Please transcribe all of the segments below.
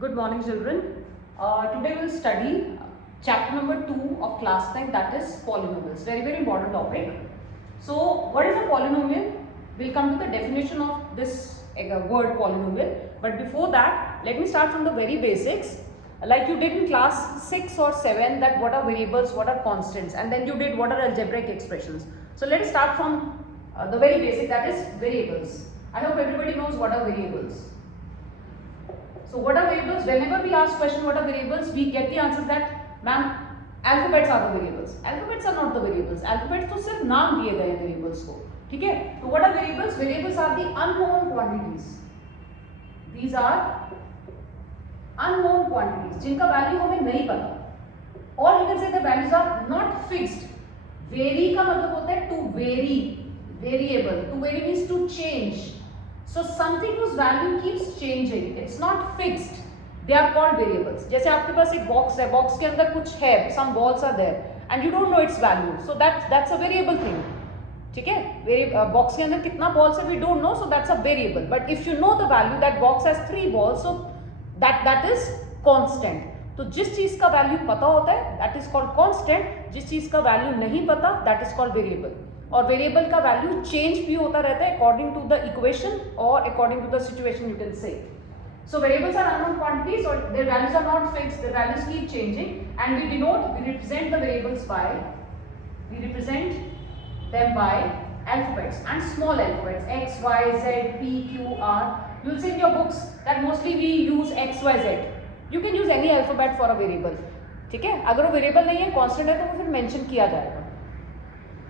Good morning, children. Today we'll study chapter number 2 of class 9, that is polynomials. Very important topic. So, what is a polynomial? We'll come to the definition of this word polynomial. But before that, let me start from the very basics. Like you did in class 6 or 7, that what are variables, what are constants, and then you did what are algebraic expressions. So, let us start from the very basic, that is variables. I hope everybody knows what are variables. So what are variables? Whenever we ask question what are variables, we get the answer that ma'am alphabets are the variables. Alphabets are not the variables. Alphabets तो सिर्फ नाम दिए गए हैं variables को, ठीक है? तो what are variables? Variables are the unknown quantities. These are unknown quantities जिनका value हमें नहीं पता. Or you can say the values are not fixed. Vary का मतलब होता है to vary, variable. To vary means to change. So something whose value keeps changing, it's not fixed. They are called variables. जैसे आपके पास एक box है, box के अंदर कुछ है, some balls are there, and you don't know its value. So that's a variable thing. ठीक है? बॉक्स के अंदर कितना balls है, we don't know, so that's a variable. But if you know the value, that box has 3 balls, so that is constant. तो जिस चीज का वैल्यू पता होता है, that is called constant. जिस चीज का वैल्यू नहीं पता, that is called variable. और वेरिएबल का वैल्यू चेंज भी होता रहता है अकॉर्डिंग टू द इक्वेशन और according to the situation you can say. So variables are unknown quantities or their values are not fixed, their values keep changing, and we represent the variables by, we represent them by alphabets and small alphabets x, y, z, p, q, r. You will see in your books that mostly we use x, y, z. You can use any alphabet for a variable. ठीक है? अगर वो variable नहीं है, constant है, तो वो फिर मेंशन किया जाएगा.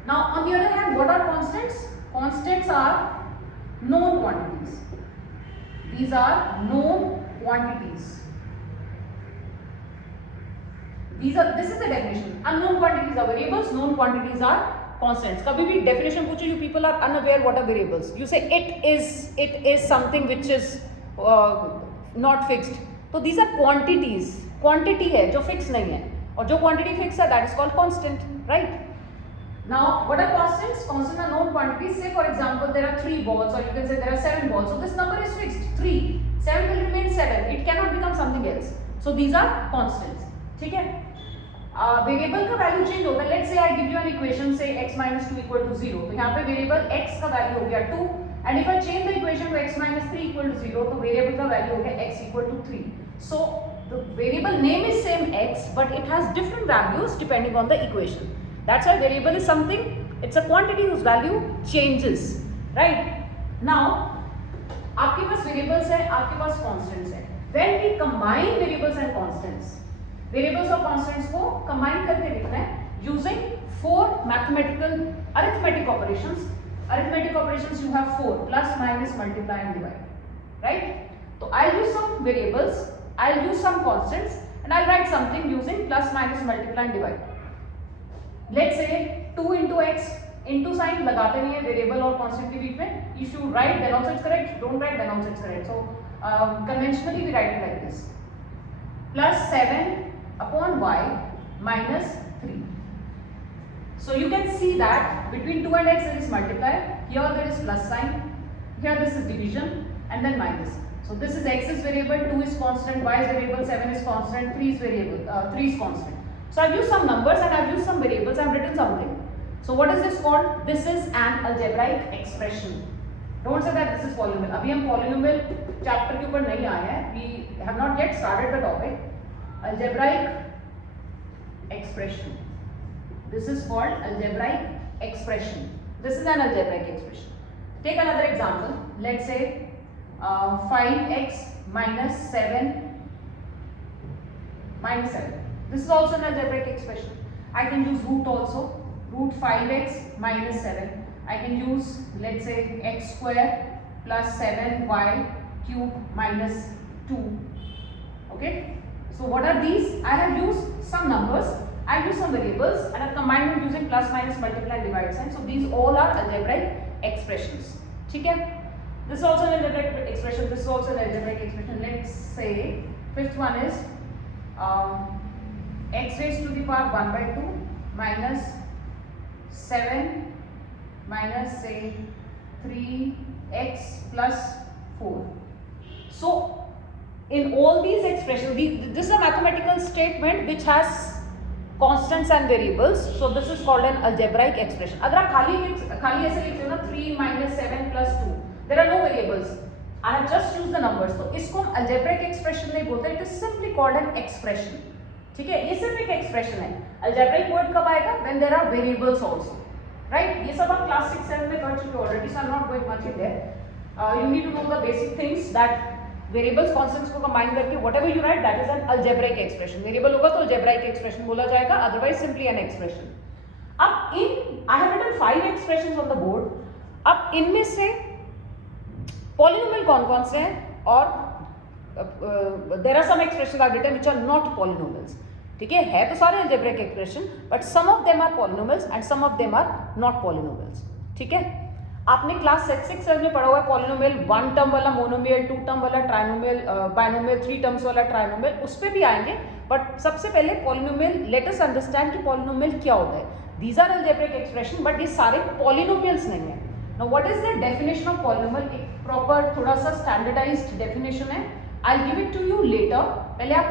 Now on the other hand, what are constants? Constants are known quantities. These are known quantities. This is the definition. Unknown quantities are variables, known quantities are constants. कभी भी definition पूछो, you people are unaware what are variables. You say it is something which is not fixed. तो these are quantities. Quantity है जो fix नहीं है, और जो quantity fix है that is called constant, right? Now, what are constants? Constants are known quantities. Say, for example, there are 3 balls, or you can say there are 7 balls. So this number is fixed, 3. 7 will remain 7. It cannot become something else. So these are constants. ठीक है? Variable का value change होता है. Let's say I give you an equation, say x minus 2 equal to 0. तो यहाँ पे variable x का value हो गया 2. And if I change the equation to x minus 3 equal to 0, तो variable का value हो गया x equal to 3. So the variable name is same x, but it has different values depending on the equation. That's why variable is something, it's a quantity whose value changes, right? Now, आपके पास variables है, आपके पास constants है. When we combine variables and constants, variables और constants को combine करके लिखना है using 4 mathematical arithmetic operations. Arithmetic operations you have 4: plus, minus, multiply and divide, right? So I'll use some variables, I'll use some constants, and I'll write something using plus, minus, multiply and divide. Let's say 2 into x, into sign लगाते नहीं है variable और constant के बीच में. You should write, then also it's correct. Don't write, then also it's correct. So conventionally we write it like this: plus 7 upon y minus 3. So you can see that between 2 and x there is multiply. Here there is plus sign. Here this is division, and then minus. So this is x is variable, 2 is constant, y is variable, 7 is constant, 3 is variable, 3 is constant. So I've used some numbers and I've used some variables. I've written something. So what is this called? This is an algebraic expression. Don't say that this is polynomial. अभी हम polynomial chapter के ऊपर नहीं आए हैं. We have not yet started the topic. Algebraic expression. This is called algebraic expression. This is an algebraic expression. Take another example. Let's say 5x minus 7 minus 7. This is also an algebraic expression. I can use root also. Root 5x minus 7. I can use, let's say, x square plus 7y cube minus 2. Okay. So what are these? I have used some numbers. I have used some variables and I have combined them using plus, minus, multiply, divide sign. So these all are algebraic expressions. ठीक है? This is also an algebraic expression. This is also an algebraic expression. Let's say fifth one is x raised to the power 1 by 2 minus 7 minus say 3x plus 4. So in all these expressions, this is a mathematical statement which has constants and variables, so this is called an algebraic expression. अगर आप खाली ऐसे लिखते हो ना 3 minus 7 plus 2, there are no variables, I have just used the numbers, तो इसको हम algebraic expression नहीं बोलते, it is simply called an expression. ठीक है, ये सिर्फ एक एक्सप्रेशन है. algebraic word कब आएगा? when there are variables also, right? ये सब आप क्लास 6-7 में कर चुके हो already, so I'm not going much in there. You need to know the basic things that variables constants को कंबाइन करके whatever you right that is an algebraic expression. Variable होगा तो अलजेब्राइक एक्सप्रेशन बोला जाएगा, अदरवाइज सिंपली एन एक्सप्रेशन. अब इन I have written 5 expressions on the board. अब इनमें से पॉलिनोमियल कौन-कौन से हैं और there are some expressions I have written which are not polynomials. ठीक है तो सारे algebraic expression, but some of them are polynomials and some of them are not polynomials. ठीक है, आपने क्लास 6-7 में पढ़ा हुआ है पॉलिनोमियल 1 टर्म वाला, मोनोमियल 2 टर्म वाला, ट्राइनोमियल बाइनोमियल 3 टर्म्स वाला ट्राइनोमियल, उस पे भी आएंगे. बट सबसे पहले पॉलिनोमियल, लेट अस अंडरस्टैंड कि पॉलिनोमियल क्या होता है. These are algebraic expression but ये सारे पॉलिनोमियल्स नहीं है. Now what is the definition of polynomial? एक प्रॉपर थोड़ा सा स्टैंडर्डाइज्ड डेफिनेशन है, I will give it to you later. पहले आप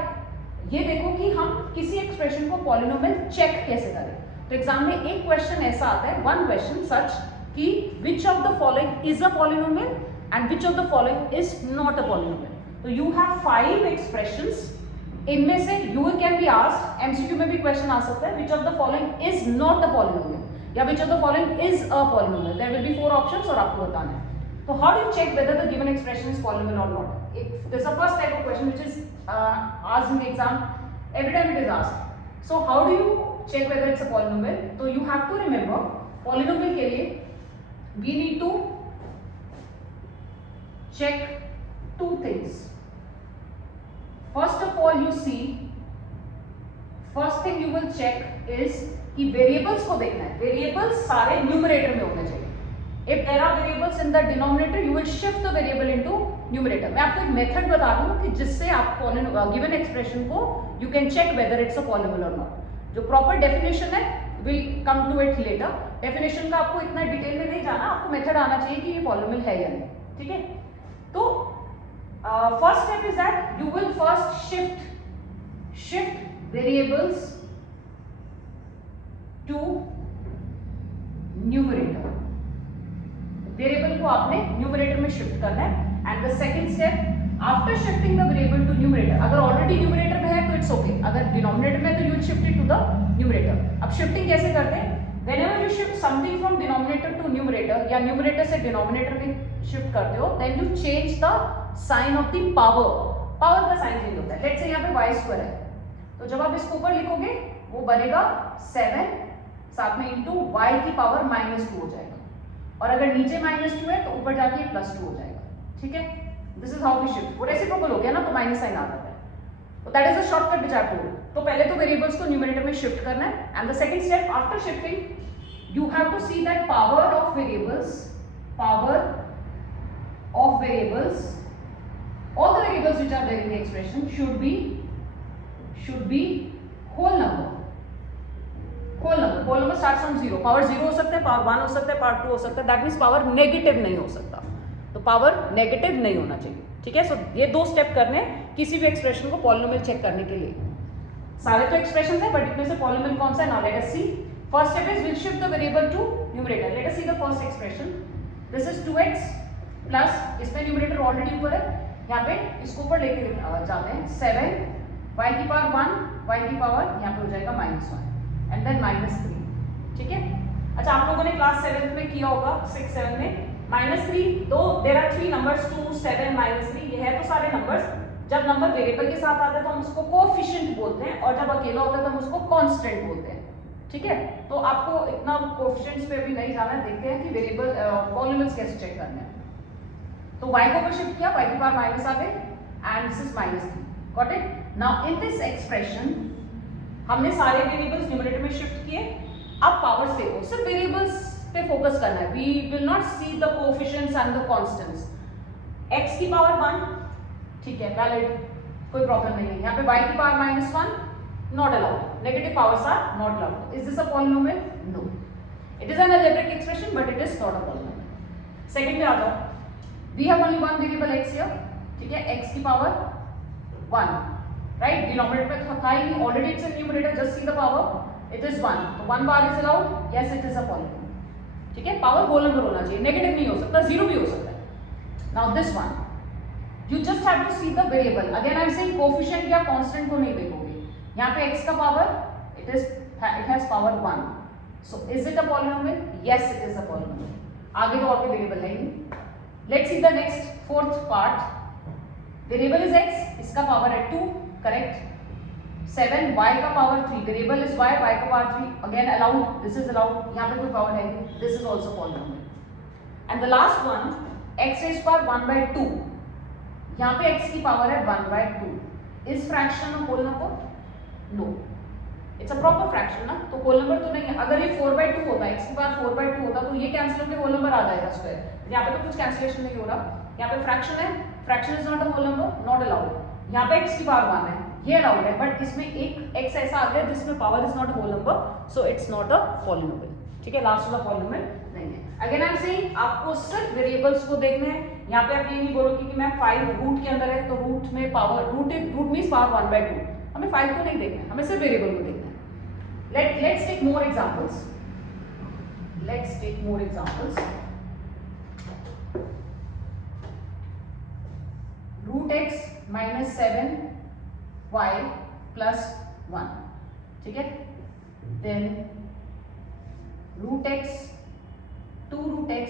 ये देखो कि हम किसी एक्सप्रेशन को पॉलिनोमियल चेक कैसे करें. तो एग्जाम में एक क्वेश्चन ऐसा आता है, वन क्वेश्चन सच कि which of the following is a polynomial and which of the following is not a polynomial. तो you have 5 expressions, इनमें से you can be asked, MCQ में भी क्वेश्चन आ सकता है, which of the following is not a polynomial या which of the following is a polynomial. There will be 4 options और आपको बताना है. तो how do you check whether the given expression is polynomial or not? There's a first type of question which is asked in the exam. Every time it is asked. So how do you check whether it's a polynomial? तो you have to remember polynomial के लिए we need to check 2 things. First of all, you see, first thing you will check is कि variables को देखना है. Variables सारे numerator में होने चाहिए. If there are variables in the denominator, you will shift the variable into numerator. मैं आपको एक method बता दूँ कि जिससे आप given expression को you can check whether it's a polynomial or not. जो proper definition है we'll come to it later. Definition का आपको इतना डिटेल में नहीं जाना, आपको मेथड आना चाहिए कि ये पॉलिनोमियल है या नहीं. ठीक है, तो first step is that you will first shift variables to numerator. Variable को आपने न्यूमरेटर में शिफ्ट करना है. And the second step after shifting the variable to numerator, अगर ऑलरेडी न्यूमरेटर में है तो इट्स ओके, अगर डिनोमिनेटर में तो you will shift it to the numerator. अब शिफ्टिंग कैसे करते हैं? Whenever you shift something from denominator to numerator या numerator से denominator में shift करते हो, then you change the sign of the power. Power का sign change होता है. Let's say यहाँ पे y square है, तो जब आप इसको ऊपर लिखोगे वो बनेगा 7 साथ में into y की पावर -2 हो जाएगा, और अगर नीचे -2 है तो ऊपर जाके +2 हो जाएगा. ठीक है, this is how we shift. वो रेसिप्रोकल हो गया ना, तो माइनस साइन आ जाता है. तो that is the shortcut which I told. तो पहले तो वेरिएबल्स को न्यूमरेटर में शिफ्ट करना है. And the second step after shifting you have to see that power of variables all the variables which are there in the expression should be whole number. whole number starts from 0. Power 0 हो सकता है, power 1 हो सकता है, power 2 हो सकता है. That means power negative नहीं हो सकता. तो पावर नेगेटिव नहीं होना चाहिए. ठीक है, सो ये 2 स्टेप करने हैं किसी भी एक्सप्रेशन को पॉलिनोमियल चेक करने के लिए. सारे तो एक्सप्रेशंस हैं बट इनमें से पॉलिनोमियल कौन सा है? Now let us see. First step is will shift the variable to numerator. Let us see the first expression. This is 2x plus, इसमें न्यूमरेटर ऑलरेडी ऊपर है, यहाँ पे इसको ऊपर लेके जाते हैं 7 y की पावर 1 y की पावर यहाँ पे हो जाएगा -1 एंड देन -3. ठीक है, अच्छा आप लोगों ने क्लास 7 में किया होगा, 6-7 में -3. तो देयर आर 3 नंबर्स 2 7 -3. ये है तो सारे नंबर्स. जब नंबर वेरिएबल के साथ आता है तो हम उसको कोएफिशिएंट बोलते हैं, और जब अकेला होता है तो हम उसको कांस्टेंट बोलते हैं. ठीक है, तो आपको इतना कोएफिशिएंट्स पे अभी नहीं जाना है. देखते हैं कि वेरिएबल पॉलिनोमियल्स कैसे चेक करने हैं. तो y को ऊपर शिफ्ट किया, y की पावर माइनस आ गई and this is -3. Got it? Now in this expression हमने सारे वेरिएबल्स न्यूमरेटर में शिफ्ट किए. अब पावर्स देखो, सिर्फ वेरिएबल्स पे फोकस करना है. We will not see the coefficients and the constants. x की पावर 1, ठीक है, वैलिड, कोई प्रॉब्लम नहीं है. यहाँ पे y की power -1 not allowed. Negative powers are not allowed. Is this a polynomial? No. It is an algebraic expression but it is not a polynomial. Second पे आ जाओ. We have only one variable x here. ठीक है, x की power 1, right? Denominator में था ही नहीं, already it's a numerator, just see the power, it is 1. तो 1 bar is allowed, yes it is a polynomial. ठीक है, पावर होल नंबर होना चाहिए, नेगेटिव नहीं हो सकता, जीरो भी हो सकता है. Now this one, you just have to see the variable. Again I am saying coefficient या constant को नहीं देखोगे. यहाँ पे x का power, it has power 1. So is it a polynomial? Yes, it is a polynomial. आगे तो और कोई वेरिएबल है नहीं. Let's see the next fourth part. Variable is x, इसका पावर है 2, correct? 7, y का power 3, variable is y, y का power 3, again allowed, this is allowed, यहाँ पे कोई पावर है नहीं, this is also polynomial. And the last one, x raise power 1/2, यहाँ पे x की पावर है 1/2. Is fraction of whole number? No, it's a proper fraction ना, तो होल नंबर तो नहीं है. अगर ये 4/2 होता, x की पावर 4/2 होता तो ये कैंसिल होकर होल नंबर आ जाएगा स्क्वायर. यहाँ पे तो कुछ कैंसिलेशन नहीं हो रहा, यहाँ पे फ्रैक्शन है, fraction is not a whole number, not allowed. यहाँ पे x की पावर 1 है, ये अलाउड है, बट इसमें एक x ऐसा आ गया जिसमें power is not a whole number, so it's not a polynomial. ठीक है, लास्ट वाला पॉलिनोमियल नहीं है. अगेन आई एम सेइंग आपको सिर्फ वेरिएबल्स को देखना है. यहाँ पे आप ये नहीं बोलोगे कि मैं 5 रूट के अंदर है तो रूट में पावर, रूट मींस पावर 1/2. हमें 5 को नहीं देखना है, हमें सिर्फ वेरिएबल को देखना है. Let's take more examples. Root x minus 7y plus 1. ठीक है, then root x 2 root x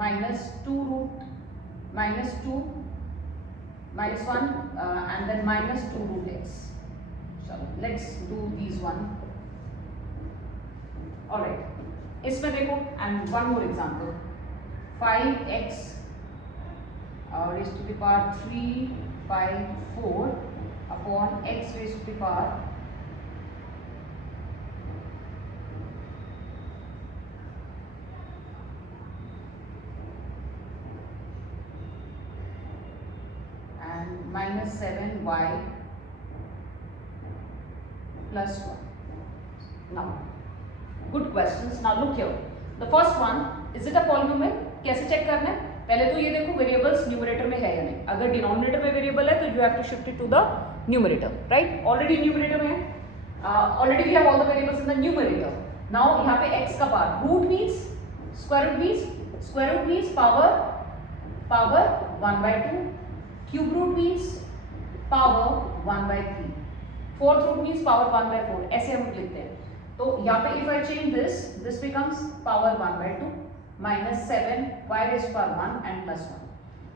minus 2 minus 2 minus 1 and then minus 2 root x. So let's do these one. All right, इसमें देखो, and one more example. 5x raised to the power 3/4 upon x raised to the power and minus 7y plus 1. Now, good questions. Now look here. The first one, is it a polynomial? कैसे check करना है? पहले तो ये देखो variables numerator में है या नहीं. अगर डिनोमिनेटर में वेरिएबल है तो you have to shift it to the numerator, right? Already numerator में है, already we have all the variables in the numerator. Now यहाँ पे x का power, root means square root means power 1/2, cube root means power 1/3, fourth root means power 1/4. ऐसे हम लिखते हैं. तो यहाँ पे if I change this becomes power 1/2 minus 7 y raised to power 1 and plus 1.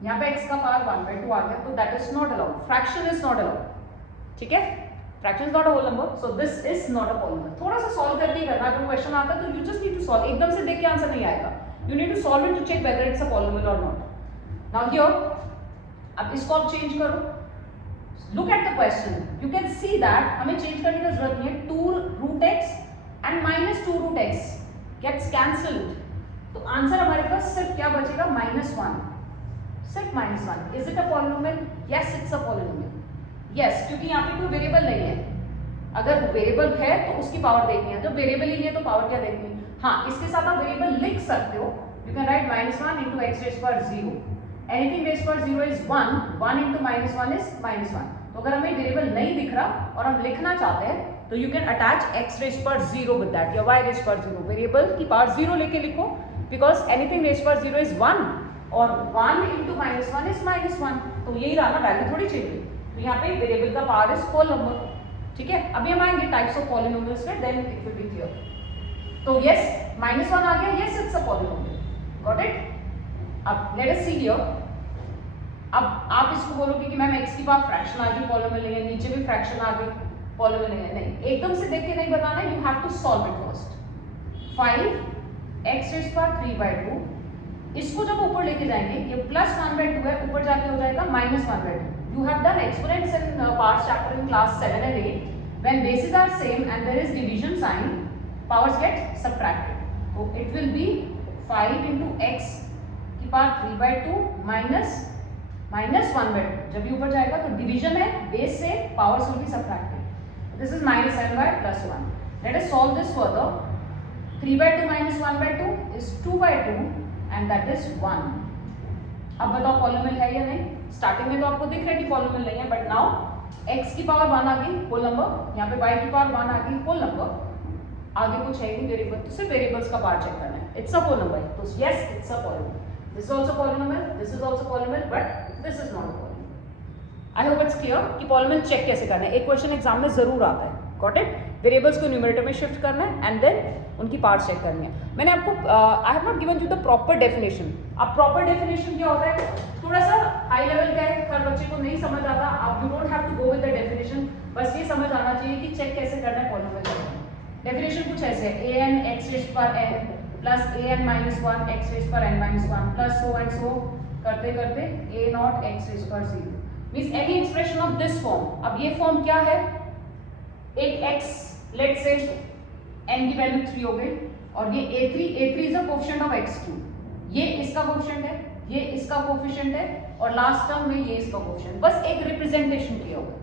यहाँ पे x का पावर 1/2 आ गया, तो that is not allowed. Fraction is not allowed. ठीक है, fraction is not a whole number, so this is not a polynomial. थोड़ा सा solve करके ही करना. अगर क्वेश्चन आता है तो you just need to solve. एकदम से देख के आंसर नहीं आएगा. You need to solve it to check whether it's a polynomial or not. Now here, अब इसको आप चेंज करो. Look at the question. You can see that हमें चेंज करने की जरूरत नहीं है. 2 root x and minus 2 root x gets cancelled. तो आंसर हमारे पास सिर्फ क्या बचेगा? -1. सिर्फ -1. Is it a polynomial? Yes, it's a polynomial. Yes, क्योंकि यहाँ पे कोई वेरिएबल नहीं है. अगर वेरिएबल है तो उसकी पावर देखनी है, जब वेरिएबल ही नहीं है तो पावर क्या देखनी है? हाँ, इसके साथ आप वेरिएबल लिख सकते हो. You can write -1 into x raised to 0. Anything raised to 0 is 1. 1 into -1 is -1. तो अगर हमें वेरिएबल नहीं दिख रहा और हम लिखना चाहते हैं तो you can attach x raised to 0 with that या y raised to 0. वेरिएबल की पावर 0 लेके लिखो, because anything raised to 0 is 1 और 1 into -1 is -1. तो यही रहा ना, वैल्यू थोड़ी चेंज हुई. तो यहाँ पे वेरिएबल का पावर इज होल नंबर. ठीक है, अभी हम आएंगे टाइप्स ऑफ पॉलिनोमियल्स में, then it will be clear. तो यस, -1 आ गया, yes it's a polynomial. Got it? अब लेट अस सी हियर. अब आप इसको बोलोगे कि मैम x की पावर फ्रैक्शन आ गई, पॉलिनोमियल नहीं है, नीचे भी फ्रैक्शन आ गई, पॉलिनोमियल नहीं है. नहीं, एकदम से देख के नहीं बताना, you have to solve it first. 5x raised to power 3/2. इसको जब ऊपर लेके जाएंगे, ये प्लस 1/2 है, ऊपर जाके हो जाएगा -1/2. You have done exponents in parts chapter in class 7 and 8. When bases are same and there is division sign, powers get subtracted. So it will be 5 into x की पावर 3/2 minus 1/2. जब ये ऊपर जाएगा तो डिवीजन है, base से powers will be subtracted. This is -7y plus 1. Let us solve this further. 3/2 minus 1/2 is 2/2 and that is 1. अब बताओ पॉलिनोमियल है या नहीं? स्टार्टिंग में तो आपको दिख रहा है कि पॉलिनोमियल नहीं है, बट नाउ x की पावर 1 आ गई होल नंबर, यहाँ पे y की पावर 1 आ गई होल नंबर, आगे कुछ है नहीं वेरिएबल, तो सिर्फ वेरिएबल्स का पार्ट चेक करना है. इट्स अ पॉलिनोमियल, तो yes it's a polynomial. This is also polynomial, this is also polynomial, but this is not a polynomial. I hope it's clear कि पॉलिनोमियल चेक कैसे करना है. एक क्वेश्चन एग्जाम में जरूर आता है. Got it. वेरिएबल्स को न्यूमरेटर में शिफ्ट करना है एंड देन उनकी पार्ट चेक करनी है. मैंने आपको I have not given you the proper definition. अब प्रॉपर डेफिनेशन क्या होता है, थोड़ा सा हाई लेवल का है, हर बच्चे को नहीं समझ आता. आप you don't have to go with the definition, बस ये समझ आना चाहिए कि चेक कैसे करना है पॉलिनोमियल. डेफिनेशन कुछ ऐसे है, ए एन एक्स रेज़ पर n plus a n minus 1 x raise पर n minus 1 plus so and so करते करते ए नॉट एक्स रेज़ पर 0 means any expression of this form. अब ये फॉर्म क्या है, एक x लेट से n की वैल्यू 3 हो गई और ये a3 is a coefficient of x2. ये इसका कोएफिशिएंट है, ये इसका कोएफिशिएंट है और लास्ट टर्म में ये इसका कोएफिशिएंट. बस एक रिप्रेजेंटेशन किया होगा.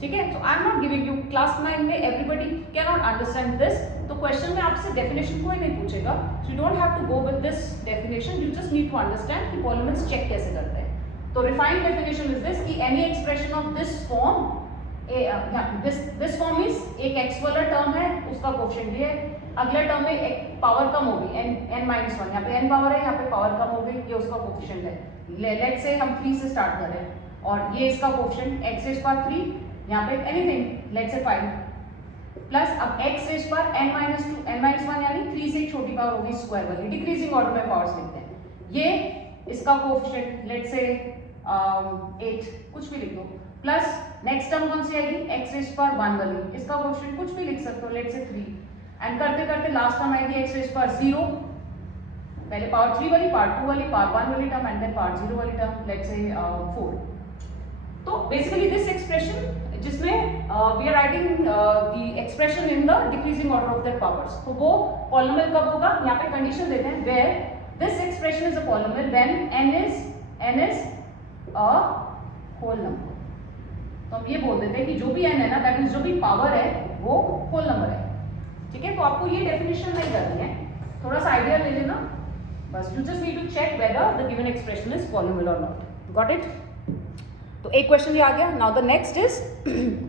ठीक है. तो I am not giving you, class 9 में everybody can not understand this. तो क्वेश्चन में आपसे डेफिनेशन कोई नहीं पूछेगा, so you don't have to go with this definition. You just need to understand कि पॉलिनोमियल्स चेक कैसे करते हैं. तो रिफाइंड डेफिनेशन इज दिस कि any expression of this form, this form is एक x वाला टर्म है उसका कोएफिशिएंट ये है, अगला टर्म में एक पावर कम होगी n माइनस 1, यहाँ पे n पावर है, यहाँ पे पावर कम हो गई, ये उसका कोएफिशिएंट है. लेट्स से हम 3 से स्टार्ट कर रहे हैं और ये इसका कोएफिशिएंट x रेज़ पर 3, यहाँ pay anything let's say 5 plus अब x रेज़ पर n माइनस 2 n माइनस 1 यानी 3 से एक छोटी पावर होगी स्क्वायर वाली, डिक्रीजिंग ऑर्डर में पावर्स लिखते हैं. ये इसका कोएफिशिएंट लेट्स से 8 कुछ भी लिख दो प्लस नेक्स्ट टर्म कौन सी आएगी x रेज़ पर 1 वाली, इसका कोएफिशिएंट कुछ भी लिख सकते हो लेट्स से 3 एंड करते करते लास्ट टर्म आएगी x रेज़ पर 0, पहले पावर 3 वाली, पावर 2 वाली, पावर 1 वाली टर्म एंड देन पावर 0 वाली टर्म लेट्स से 4. तो बेसिकली दिस एक्सप्रेशन जिसमें we are writing the expression in the decreasing order of their powers, तो वो पॉलिनोमियल कब होगा, यहाँ पे कंडीशन देते हैं where this expression is a polynomial when n is a whole number. तो हम ये बोल देते हैं कि जो भी n है ना, दैट मींस जो भी पावर है वो होल नंबर है. ठीक है. तो आपको ये डेफिनेशन नहीं करनी है, थोड़ा सा आइडिया ले लेना बस. You just need to check whether the given expression is polynomial और नॉट. Got it. तो एक क्वेश्चन ये आ गया. Now the next is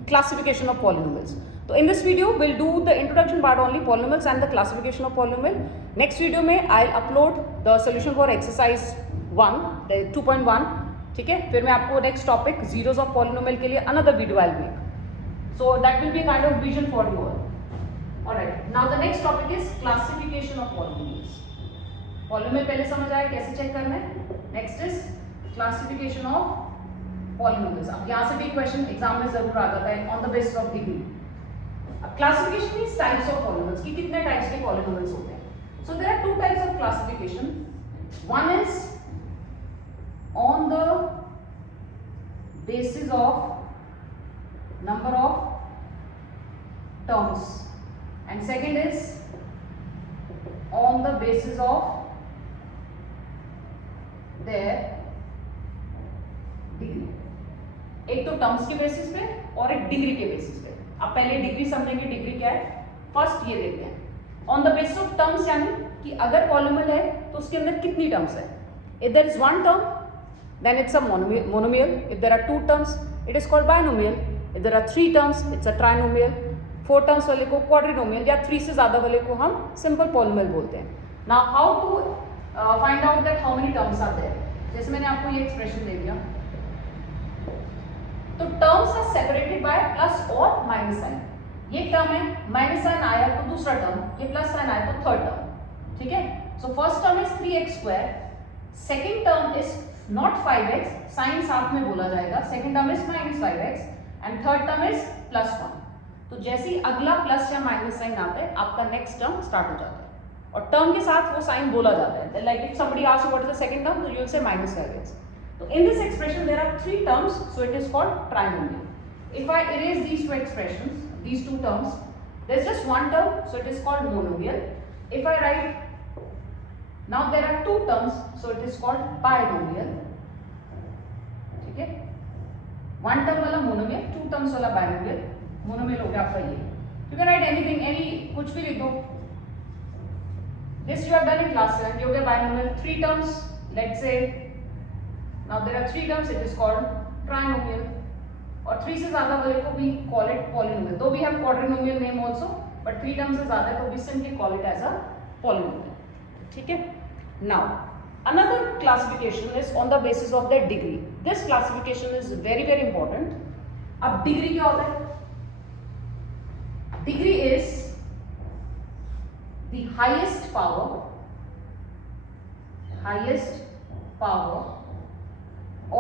classification of polynomials. तो in this video will do the introduction part only, polynomials and the classification of polynomial. Next video में I will upload the solution for exercise 1 2.1. ठीक है. फिर मैं आपको next topic zeros of polynomial के लिए another video I will make, so that will be kind of vision for you all. Alright. Now the next topic is classification of polynomials. Polynomial पहले समझ आया कैसे चेक करना है. Next is classification of polynomials. अब यहाँ से भी क्वेश्चन एग्जाम में जरूर आ जाता है on the basis of degree. अब classification means types of polynomials, कि कितने टाइप्स के पॉलिनोमियल्स होते हैं. So there are 2 types of classification. One is on the basis of number of terms and second is on the basis of their degree. एक तो terms के basis पे और एक डिग्री के बेसिस पे. अब पहले डिग्री समझेंगे, डिग्री क्या है. फर्स्ट ये देखते हैं on the basis of terms, यानी कि अगर पॉलिनोमियल है तो उसके अंदर कितनी टर्म्स है. If there is one term then it's a monomial. If there are 2 terms it is called binomial. If there are 3 terms it's a trinomial. 4 terms वाले को quadrinomial या 3 से ज़्यादा वाले को हम simple polynomial बोलते हैं. Now how to find out that how many terms are there. जैसे मैंने आपको ये expression दे दिया, तो terms are separated by plus और minus sign. ये term है, minus sign आया तो दूसरा term, ये plus sign आया तो third term. ठीक है. So first term is 3x square. Second term is not 5x, sign साथ में बोला जाएगा. Second term is minus 5x and third term is plus 1. तो जैसे ही अगला प्लस या माइनस साइन आता है आपका नेक्स्ट टर्म स्टार्ट हो जाता है और टर्म के साथ वो साइन बोला जाता है. Like if somebody asks what is the second term, तो you will say minus 5x. तो in this expression there are 3 terms, so it is called trinomial. If I erase these 2 expressions, these 2 terms, there is just one term, so it is called monomial. If I write, now there are 2 terms, so it is called binomial. ठीक है. 1 term वाला monomial, 2 terms वाला binomial. monomial हो गया आपका ये. You can write anything, any कुछ भी लिख दो. This you have done in class 7. ये हो गया binomial. 3 terms, let's say now there are 3 terms, it is called trinomial. और 3 से ज्यादा वाले को we call it polynomial, though we have quadrinomial name also, but 3 term से ज्यादा है तो we simply call it as a polynomial. ठीक है, now another classification is on the basis of their degree. This classification is very important. अब degree क्या होता है? Degree is the highest power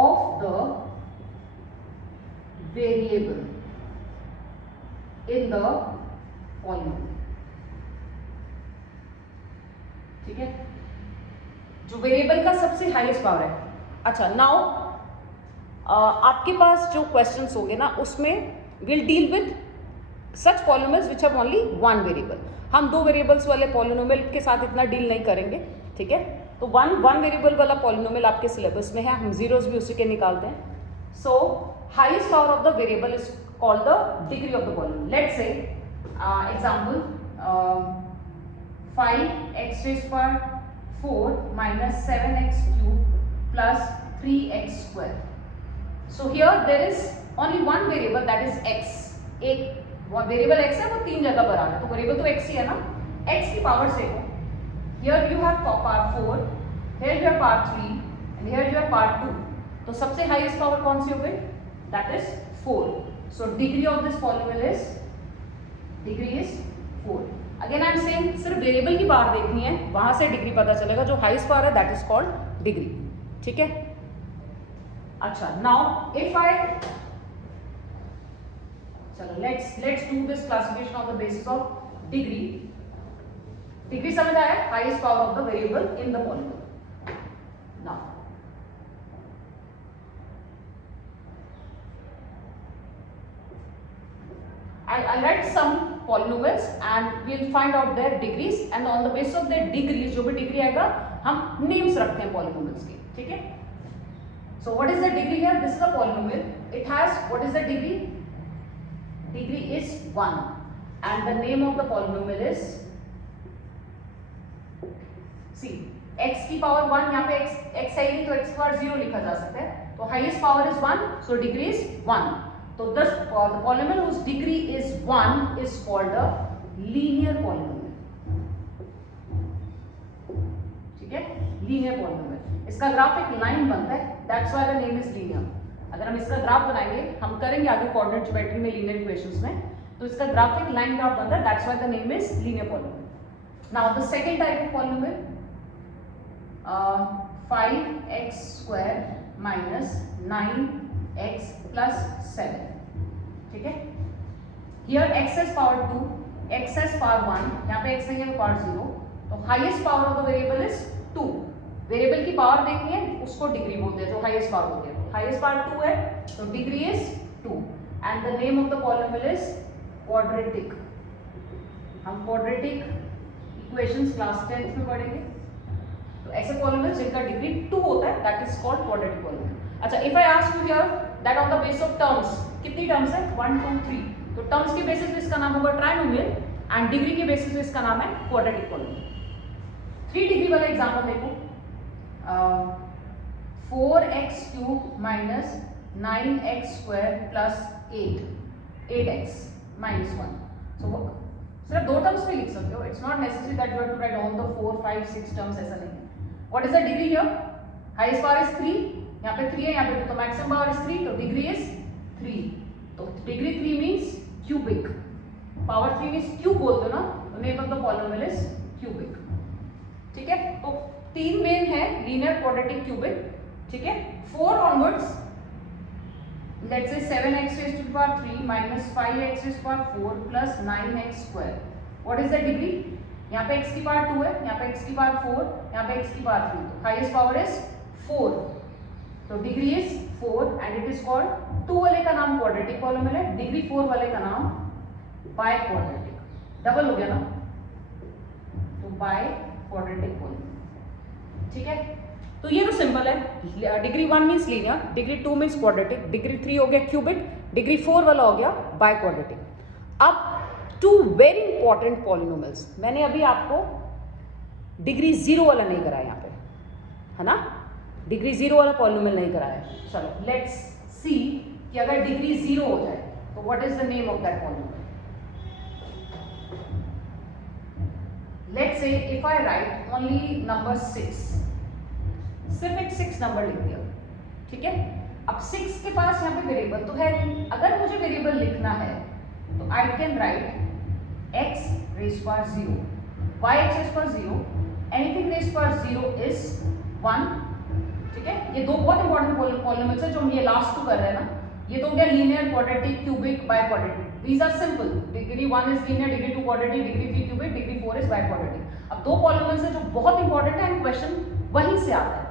of the variable in the polynomial. ठीक है, जो variable का सबसे हाईएस्ट पावर है। अच्छा, नाउ आपके पास जो क्वेश्चंस होंगे ना उसमें will deal with such polynomials which have only one variable. हम दो वेरिएबल्स वाले पॉलिनोमियल के साथ इतना डील नहीं करेंगे। ठीक है, तो वन वेरिएबल वाला पॉलिनोमियल आपके सिलेबस में है, हम जीरोस भी उसी के निकालते हैं। सो highest power of the variable is called the degree of the polynomial. Let's say example 5x⁴ minus 7x³ plus 3x². So here there is only one variable, that is x. एक variable x है, वो तीन जगह पर आ रहा है, तो variable तो x ही है ना। x की पावर से को here you have power 4, here you have power 3 and here you have power 2. तो सबसे हाईएस्ट पावर कौन सी हो गई? That is 4. So degree of this polynomial is 4. Again I am saying सिर्फ वेरिएबल की पावर देखनी है, वहां से डिग्री पता चलेगा। जो हाईएस्ट पावर है दैट इज कॉल्ड डिग्री। ठीक है, अच्छा नाउ इफ आई चलो let's do this classification on the basis of degree. Degree समझ आया? Highest power of the variable in the polynomial. Now I'll write some polynomials and we'll find out their degrees, and on the basis of their degrees जो भी degree आएगा हम names रखते हैं polynomials के। ठीक है, so what is the degree here? This is a polynomial. It has, what is the degree? Degree is 1 and the name of the polynomial is, see x की पावर 1, यहाँ पे x है नहीं तो x पावर 0 लिखा जा सकता है, तो highest power is 1, so degree is 1. तो the polynomial whose degree is 1 is called a linear polynomial. ठीक है, linear polynomial। इसका ग्राफ एक लाइन बनता है, that's why the name is linear. अगर हम इसका ग्राफ बनाएंगे, हम करेंगे आगे कोऑर्डिनेट ज्योमेट्री में लीनियर इक्वेशंस में, तो इसका ग्राफ एक लाइन ग्राफ बनता है, that's why the name is linear polynomial. Now the second type of polynomial, 5x² minus 9x plus 7. ठीक है, here x has power 2, x has power 1, यहाँ पे x नहीं है पावर 0, तो highest power of the variable is 2। Variable की power देखनी है, उसको डिग्री बोलते हैं, जो हाईएस्ट पावर होती है। हाईएस्ट पावर 2 है तो degree is 2 and the name of the polynomial is quadratic. हम क्वाड्रेटिक इक्वेशंस क्लास 10th में पढ़ेंगे। तो ऐसे पॉलिनोमियल जिनका डिग्री 2 होता है that is called quadratic polynomial. अच्छा, if I ask you here that on the base of terms, कितनी टर्म्स है? 1 2 3, तो टर्म्स के बेसिस पे इसका नाम होगा ट्राइनोमियल एंड डिग्री के बेसिस पे इसका नाम है क्वाड्रेटिक पॉलिनोमियल। 3 डिग्री वाला एग्जांपल देखो, 4x³ minus 9x² plus 8x minus 1. So सिर्फ दो टर्म्स में लिख सकते हो, it's not necessary that you have to write all the 4 5 6 terms, ऐसा नहीं है। What is the degree here? Highest power is 3, यहाँ पे 3 है, यहाँ पे 2, तो मैक्सिमम पावर इज 3, तो डिग्री इज 3। तो degree 3 means cubic, power 3 means cube बोलते हो ना, तो name of the polynomial is cubic. ठीक है, तो 3 मेन है, लीनियर, क्वाड्रेटिक, क्यूबिक। ठीक है, 4 onwards, let's say 7x³ minus 5x² plus 9x²। What is the degree? यहाँ पे x की पावर 2 है, यहाँ पे x की पावर 4, यहाँ पे x की पावर 3, तो हाईएस्ट पावर इज 4, तो degree is 4 and it is called, 2 वाले का नाम क्वाड्रेटिक पॉलिनोमियल है, डिग्री 4 वाले का नाम बाय क्वाड्रेटिक। डबल हो गया ना, तो बाय क्वाड्रेटिक पॉलिनोमियल। ठीक है, तो ये तो सिंपल है। Degree 1 means linear, degree 2 means quadratic, degree 3 हो गया क्यूबिक, डिग्री 4 वाला हो गया बाय क्वाड्रेटिक। अब 2 वेरी इंपॉर्टेंट पॉलिनोमियल्स, मैंने अभी आपको डिग्री 0 वाला नहीं कराया यहाँ पे, है ना, डिग्री 0 वाला पॉलिनोमियल नहीं कराया। चलो लेट्स सी कि अगर डिग्री 0 हो जाए तो what is the name of that polynomial? Let's say if I right only number 6, सिर्फ एक 6 नंबर लिख दिया, ठीक है। अब 6 के पास यहाँ पे वेरिएबल तो है नहीं, अगर मुझे वेरिएबल लिखना है तो I can write x raise power 0, y x raise power 0, anything raise power 0 is 1, ठीक है। ये दो बहुत इंपॉर्टेंट पॉलिनोमियल्स है जो हम ये लास्ट तो कर रहे हैं ना, ये तो हो गया linear, quadratic, cubic, biquadratic. These are simple, degree 1 is linear, degree 2 quadratic, degree 3 cubic, degree 4 is biquadratic. अब दो पॉलिनोमियल्स है जो बहुत इंपॉर्टेंट है एंड क्वेश्चन वहीं से आता है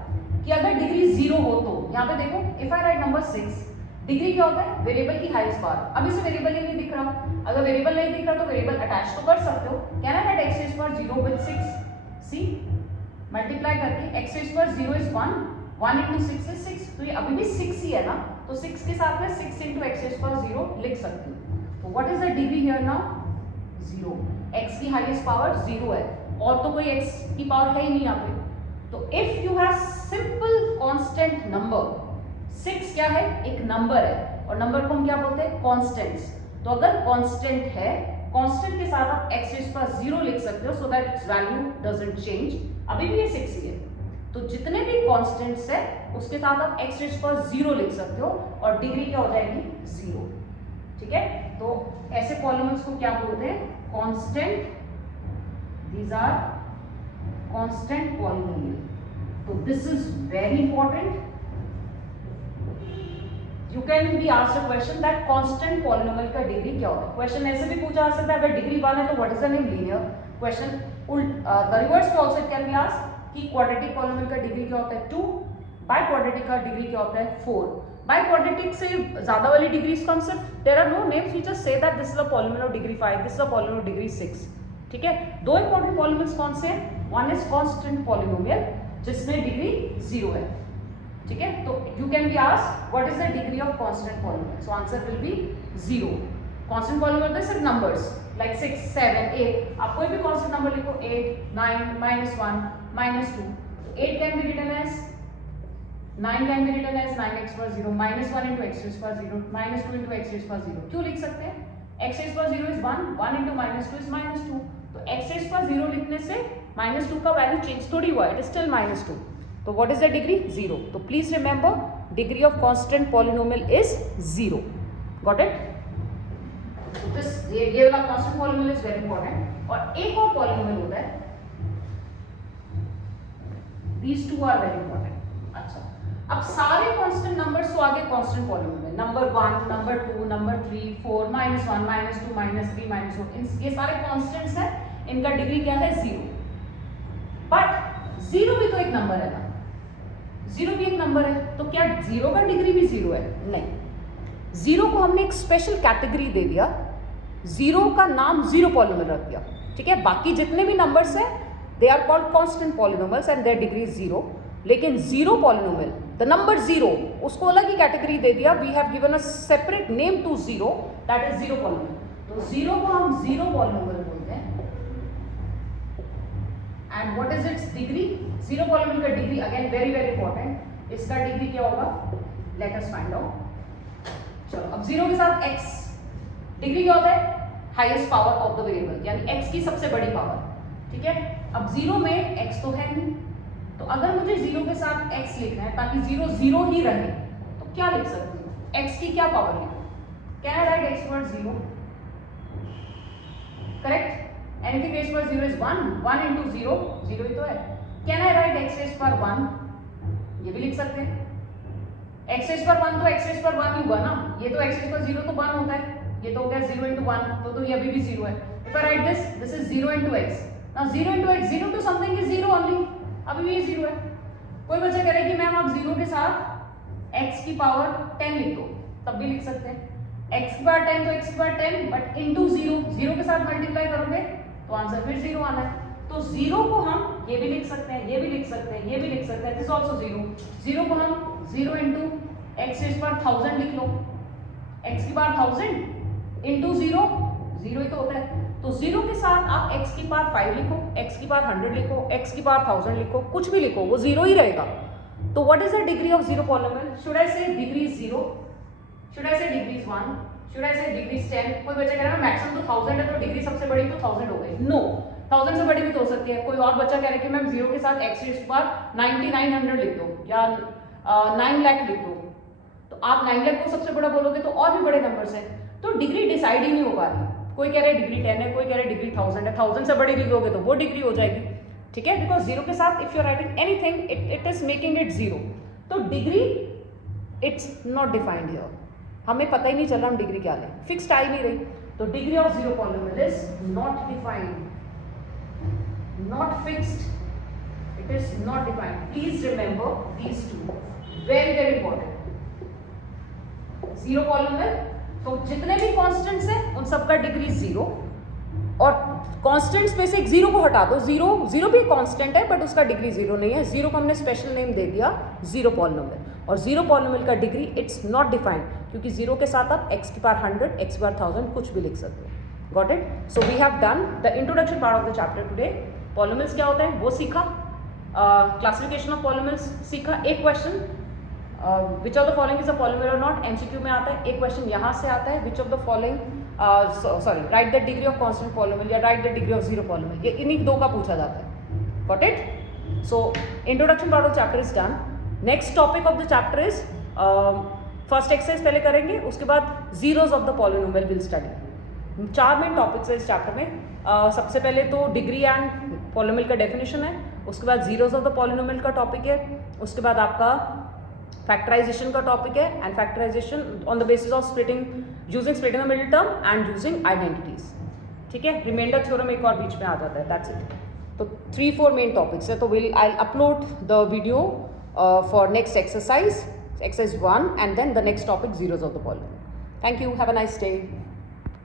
कि अगर डिग्री 0 हो तो यहाँ पे देखो if I right number 6, degree क्या होता है? वेरिएबल की हाईएस्ट पावर। अब इसे वेरिएबल ही नहीं दिख रहा, अगर वेरिएबल नहीं दिख रहा तो वेरिएबल अटैच तो कर सकते हो। Can I write x raise power 0 with 6, see multiply करके x raise power 0 is 1, 1 into 6 is 6, तो ये अभी भी 6 ही है ना, तो 6 के साथ में 6 into x raised power 0 लिख सकती हूँ। तो what is the degree here now? 0। x की हाईएस्ट पावर 0 है और तो कोई x की पावर है ही नहीं यहाँ पे। तो if you have simple constant number, 6 क्या है? एक नंबर है और नंबर को हम क्या बोलते हैं? कॉन्स्टेंट्स। तो अगर कांस्टेंट है, कांस्टेंट के साथ आप x रेज़ पावर 0 लिख सकते हो so that it's value doesn't change. अभी भी ये 6 ही है, तो जितने भी कांस्टेंट्स है उसके साथ आप x रेज़ पावर 0 लिख सकते हो और डिग्री क्या हो जाएगी? 0, ठीक है। तो ऐसे पॉलिनोमियल्स को क्या बोलते हैं? Constant. These are constant polynomial. तो this is very important. You can be asked a question that constant polynomial का डिग्री क्या होता है। क्वेश्चन ऐसे भी पूछा जा सकता है, अगर डिग्री 1 है तो what is the name? Linear. Question the reverse पे आल्सो कैन बी आस्क्ड कि क्वाड्रेटिक पॉलिनोमियल का डिग्री क्या होता है? 2। बाय क्वाड्रेटिक का डिग्री क्या होता है? 4। बाय क्वाड्रेटिक से ज्यादा वाली डिग्रीज कम सिर्फ there are no names, we just say that this is a polynomial of degree 5, this is a polynomial of degree 6, ठीक है। दो इंपॉर्टेंट पॉलिनोमियल्स कौन से हैं? वन इज कांस्टेंट पॉलिनोमियल जिसमें डिग्री 0 है, ठीक है। तो you can be asked what is the degree of constant polynomial, so answer will be 0। Constant polynomial सिर्फ नंबर्स लाइक 6, 7, 8, आप कोई भी कांस्टेंट नंबर लिखो, 8, 9, -1, -2, 8 can be written as 9 can be written as 9x power 0, -1 into x raised power 0, -2 into x raised power 0। क्यों लिख सकते हैं? x raised power 0 is 1, 1 into -2 is -2, तो x raised power 0 लिखने से -2 का वैल्यू चेंज थोड़ी हुआ, इट इज स्टिल -2। तो व्हाट इज द डिग्री? 0। तो please remember degree of constant polynomial is 0। Got it? तो दिस ये वाला constant polynomial is very important. और एक और पॉलिनोमियल होता है, these two are very important। अच्छा, अब सारे कांस्टेंट नंबर्स तो आगे constant polynomial, number 1, number 2, number 3, 4, -1, -2, -3, -4, ये सारे कांस्टेंट्स हैं, इनका डिग्री क्या है? 0। बट 0 भी तो एक नंबर है ना, 0 भी एक नंबर है, तो क्या 0 का डिग्री भी 0 है? नहीं। 0 को हमने एक स्पेशल कैटेगरी दे दिया, 0 का नाम 0 पॉलिनोमियल रख दिया, ठीक है। बाकी जितने भी नंबर्स हैं they are called constant polynomials and their degree is 0, लेकिन 0 polynomial, the number 0, उसको अलग ही कैटेगरी दे दिया, we have given a separate name to 0, that is 0 polynomial। तो 0 को हम 0 polynomial बोलते हैं। and what is its degree? 0 polynomial का degree again very very important, इसका डिग्री क्या होगा? let us find out। चलो, अब 0 के साथ x, डिग्री क्या होता है? Highest power of the variable, यानी x की सबसे बड़ी पावर, ठीक है। अब 0 में x तो है नहीं, तो अगर मुझे 0 के साथ x लिखना है ताकि 0 0 ही रहे, तो क्या लिख सकती हूँ? x की क्या पावर लिखूं? Can I write x power 0? Correct. Anything rays power 0 is 1, 1 into 0, 0 ही तो है। Can I write x raise power 1? ये भी लिख सकते हैं। x रेज़ पावर 1 तो x रेज़ पावर 1 ही हुआ ना, ये तो x रेज़ पावर 0 तो 1 होता है, ये तो हो गया 0 into 1, तो ये अभी भी 0 है। If I right this, this is 0 into x। Now 0 into x, 0 to something is 0 only, अभी भी ये 0 है। कोई बच्चा कह रहा है कि मैम आप 0 के साथ x की पावर 10 लिख दो, तब भी लिख सकते हैं। x की पावर 10 तो x की पावर 10, बट इंटू 0, 0 के साथ मल्टीप्लाई करोगे तो आंसर फिर 0 आना है। तो 0 को हम ये भी लिख सकते हैं, ये भी लिख सकते हैं, ये भी लिख सकते हैं, दिस आल्सो 0। 0 को हम 0 into x रेज़ पावर 1000 लिख लो, x की पावर 1000 इंटू 0, 0 ही तो होता है। तो 0 के साथ आप x की पावर 5 लिखो, x की पावर 100 लिखो, x की पावर 1000 लिखो, कुछ भी लिखो, वो 0 ही रहेगा। तो what is the degree of 0 polynomial? Should I से डिग्री 0? शुड आई से डिग्रीज 1, शुड आई से डिग्रीज 10? कोई बच्चा कह रहा है मैक्सिमम तो 1000 है तो डिग्री सबसे बड़ी तो 1000 हो गई। नो, 1000 से बड़ी भी तो हो सकती है। कोई और बच्चा कह रहा है कि मैम 0 के साथ x रेज़ टू पावर 9900 लिख दो या 9 लाख लिख दो, तो आप 9 लाख को सबसे बड़ा बोलोगे तो और भी बड़े नंबर्स हैं, तो डिग्री डिसाइड ही नहीं हो पा रही। कोई कह रहा है डिग्री 10 है, कोई कह रहा है डिग्री 1000 है, 1000 से बड़ी लिखोगे तो वो डिग्री हो जाएगी, ठीक है, बिकॉज 0 के साथ if you are writing anything it is making it 0, तो degree it's not defined here, हमें पता ही नहीं चल रहा हम डिग्री क्या लें, फिक्स्ड आ ही नहीं रही, तो degree of 0 polynomial is not defined, not fixed, it is not defined. Please remember these two, very very important. 0 polynomial, तो जितने भी कांस्टेंट्स हैं उन सबका डिग्री 0, और कांस्टेंट्स में से एक 0 को हटा दो, 0 भी कांस्टेंट है बट उसका डिग्री 0 नहीं है, 0 को हमने स्पेशल नेम दे दिया 0 पॉलिनोमियल, और 0 पॉलिनोमियल का डिग्री इट्स नॉट डिफाइंड, क्योंकि 0 के साथ आप x की पावर 100, x की पावर 1000 कुछ भी लिख सकते हो। Got it? So we have done the introduction part of the chapter today. Polynomials क्या होता है वो सीखा, क्लासिफिकेशन ऑफ पॉलिनोमियल्स सीखा, एक question which of the following is a polynomial और नॉट, एमसीक्यू में आता है, एक क्वेश्चन यहाँ से आता है which of the following sorry write the degree of constant polynomial या write the degree of 0 polynomial, ये इन्हीं दो का पूछा जाता है। Got it? So introduction part of chapter is done. Next topic of the chapter is first exercise पहले करेंगे, उसके बाद zeros of the polynomial will study. 4 main topics है इस चैप्टर में। सबसे पहले तो डिग्री एंड पॉलिनोमियल का डेफिनेशन है, उसके बाद जीरोज ऑफ द पॉलिनोमियल का टॉपिक है, उसके बाद आपका फैक्टराइजेशन का टॉपिक है, and factorization on the basis of splitting using splitting the middle term and using identities, ठीक है। रिमाइंडर थ्योरम एक और बीच में आ जाता है, दैट्स इट। तो 3-4 मेन टॉपिक्स है, तो I upload the video for next exercise 1 and then the next topic zeros of the polynomial. Thank you, have a nice day.